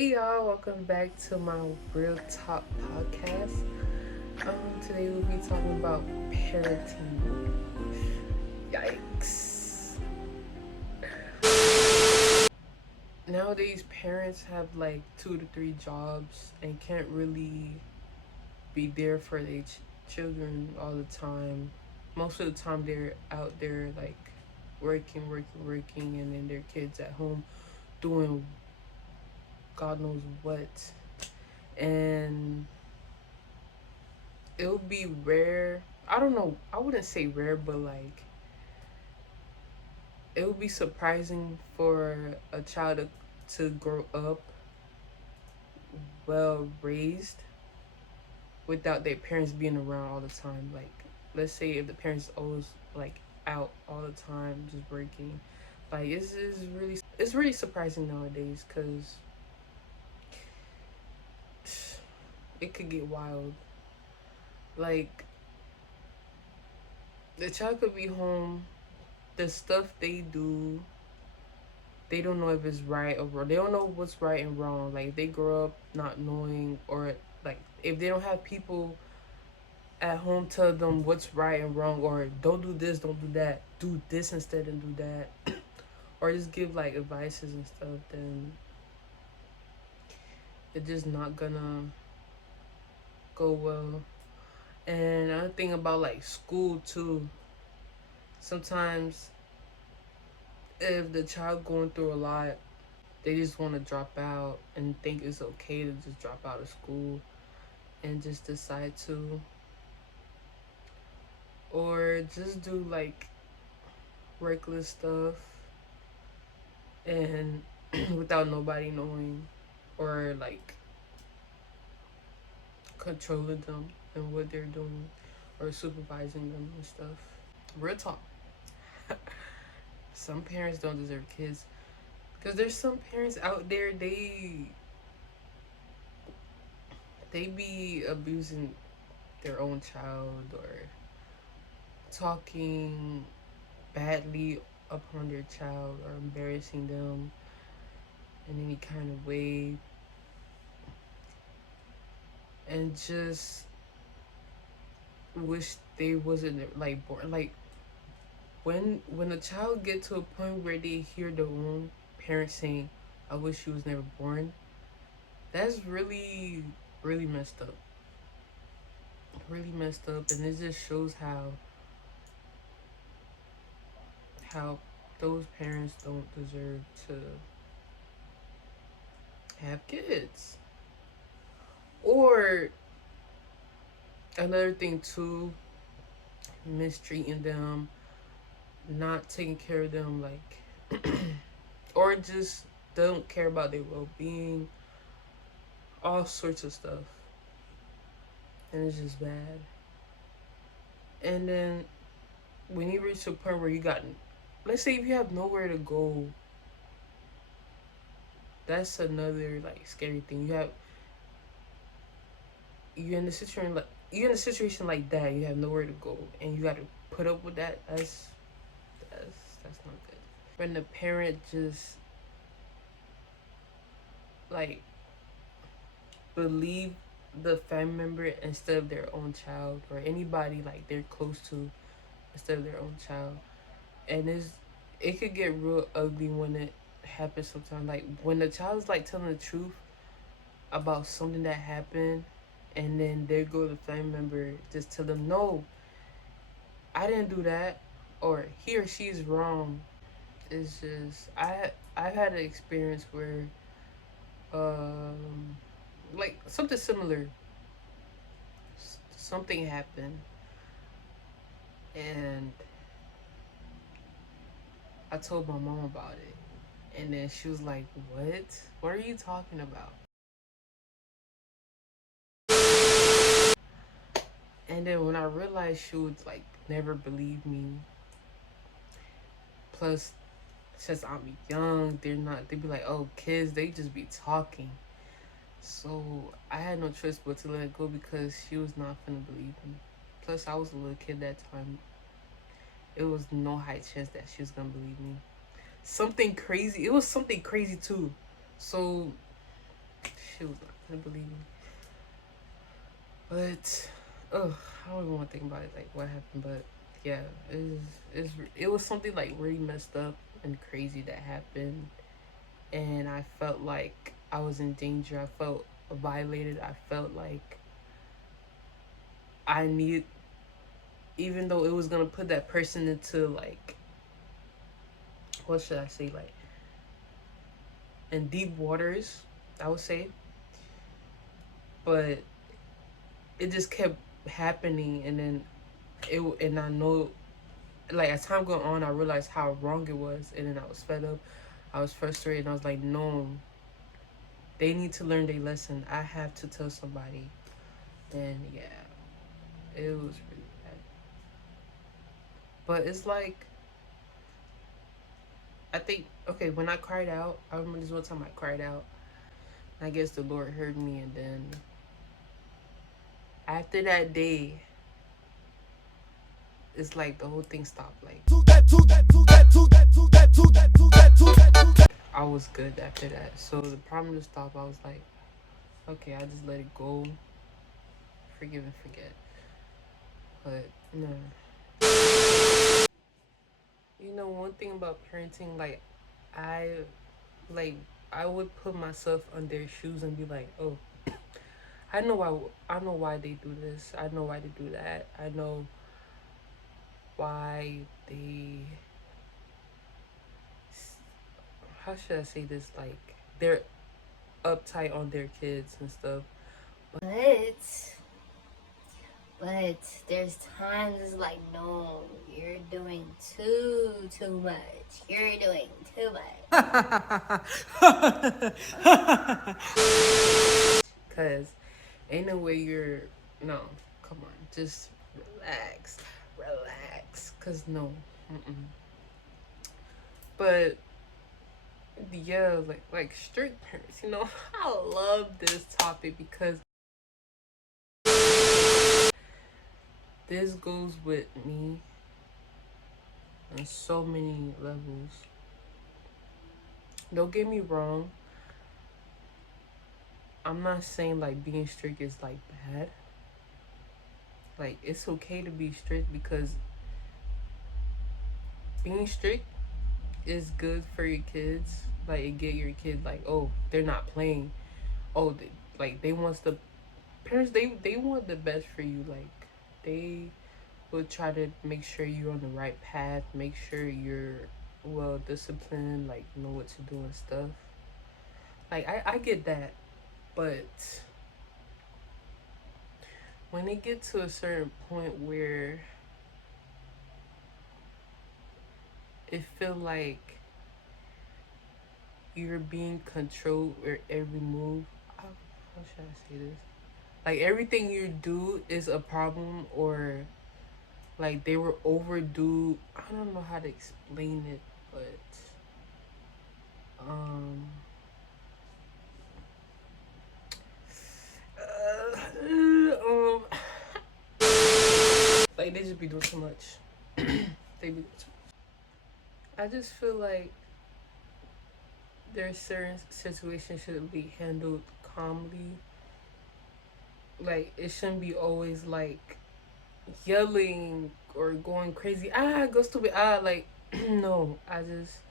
Hey y'all, welcome back to my Real Talk podcast. Today we'll be talking about parenting. Yikes. Nowadays parents have like 2 to 3 jobs and can't really be there for their children all the time. Most of the time they're out there like working, and then their kids at home doing God knows what. And it would be rare. I don't know. I wouldn't say rare, but like it would be surprising for a child to grow up well raised without their parents being around all the time. Like, let's say if the parents always like out all the time, just working. Like, it's really surprising nowadays because it could get wild. Like, the child could be home. The stuff they do, they don't know if it's right or wrong. They don't know what's right and wrong. Like they grow up not knowing, or like if they don't have people at home tell them what's right and wrong, or don't do this, don't do that, do this instead and do that, or just give like advices and stuff, then it's just not gonna go well. And another thing about like school too, sometimes if the child going through a lot, they just want to drop out and think it's okay to just drop out of school and just decide to, or just do like reckless stuff and without nobody knowing, or like controlling them and what they're doing, or supervising them and stuff. Real talk. Some parents don't deserve kids because there's some parents out there, they be abusing their own child or talking badly upon their child or embarrassing them in any kind of way, and just wish they wasn't like born. Like when a child get to a point where they hear their own parents saying, I wish she was never born, that's really messed up. Really messed up, and it just shows how those parents don't deserve to have kids. Or another thing too, mistreating them, not taking care of them, like or just don't care about their well-being, all sorts of stuff, and it's just bad. And then when you reach a point where you got, let's say if you have nowhere to go, that's another like scary thing. You're in a situation like that, you have nowhere to go and you got to put up with that. That's not good. When the parent just like believe the family member instead of their own child, or anybody like they're close to instead of their own child, and it could get real ugly when it happens sometimes. Like when the child is like telling the truth about something that happened, and then they go to the family member just tell them, no, I didn't do that, or he or she is wrong. It's just I've had an experience where um like something similar, something happened, and I told my mom about it, and then she was like, what are you talking about? And then when I realized she would like never believe me, plus since I'm young, they'd be like, oh, kids, they just be talking. So I had no choice but to let it go because she was not gonna believe me. Plus I was a little kid that time. It was no high chance that she was gonna believe me. Something crazy. It was something crazy too. So she was not gonna believe me. But oh, I don't even want to think about it, like what happened. But yeah, it was something like really messed up and crazy that happened, and I felt like I was in danger. I felt violated. I felt like I need, even though it was gonna put that person into like, what should I say, like in deep waters, I would say. But it just kept happening, and then and I know, like as time going on, I realized how wrong it was, and then I was fed up. I was frustrated, and I was like, no, they need to learn their lesson. I have to tell somebody, and yeah, it was really bad. But it's like, I think, okay, when I cried out, I remember this one time I cried out. I guess the Lord heard me, and then after that day, it's like the whole thing stopped. Like I was good after that. So the problem just stopped. I was like, okay, I just let it go, forgive and forget. But no, you know, one thing about parenting, I like I would put myself on their shoes and be like, oh, I know why they do this. I know why they do that. I know why they, how should I say this, like they're uptight on their kids and stuff. But there's times it's like, no, you're doing too much. You're doing too much. Cause ain't no way you're, no, come on, just relax. Cause no, mm-mm. But yeah, like strict parents, you know, I love this topic because this goes with me on so many levels. Don't get me wrong, I'm not saying like being strict is like bad. Like it's okay to be strict because being strict is good for your kids. Like it get your kid like, oh, they're not playing. Oh, they want the parents, they want the best for you. Like they will try to make sure you're on the right path, make sure you're well disciplined, like know what to do and stuff. Like I get that, but when it gets to a certain point where it feel like you're being controlled or every move, how should I say this? Like everything you do is a problem, or like they were overdue. I don't know how to explain it, but um um like they just be doing too much. They be doing too much. I just feel like there's certain situations should be handled calmly. Like it shouldn't be always like yelling or going crazy. Go stupid. Like no. I just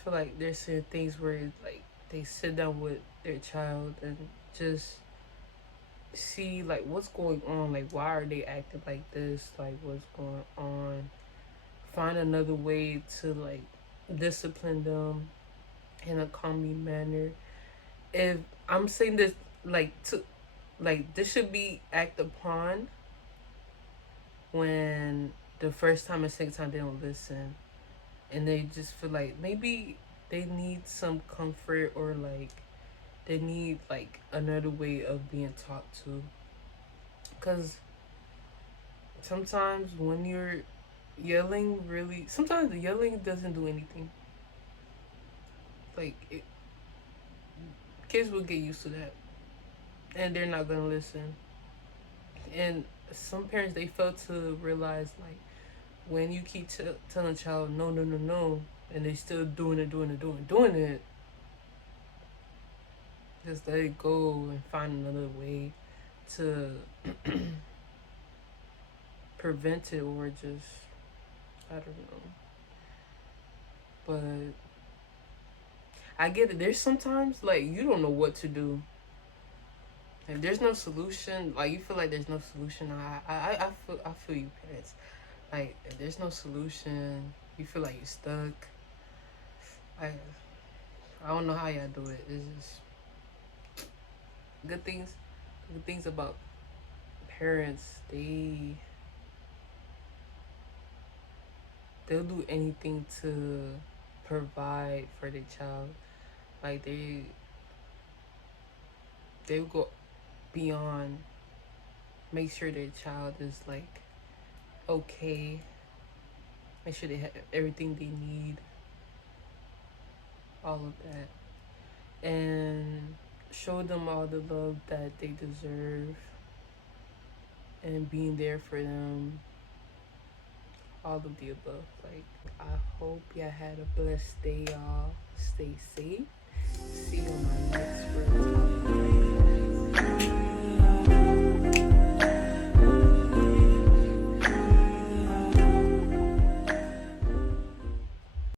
feel like there's certain things where like they sit down with their child and just see like what's going on. Like why are they acting like this? Like what's going on? Find another way to like discipline them in a calming manner. If I'm saying this like to like this should be act upon when the first time and second time they don't listen, and they just feel like maybe they need some comfort, or like they need like another way of being taught to. Because sometimes when you're yelling, really, sometimes the yelling doesn't do anything. Like kids will get used to that, and they're not gonna listen. And some parents, they fail to realize like when you keep telling a child no, no, no, no, and they still doing it, just let it go and find another way to prevent it, or just, I don't know. But I get it. There's sometimes like you don't know what to do. If there's no solution, like you feel like there's no solution. I feel you, parents. Like if there's no solution, you feel like you're stuck. I I don't know how y'all do it. It's just good things. Good things about parents. They'll do anything to provide for their child. Like they'll go beyond, make sure their child is like okay, make sure they have everything they need, all of that, and show them all the love that they deserve, and being there for them, all of the above. Like, I hope y'all had a blessed day, y'all. Stay safe,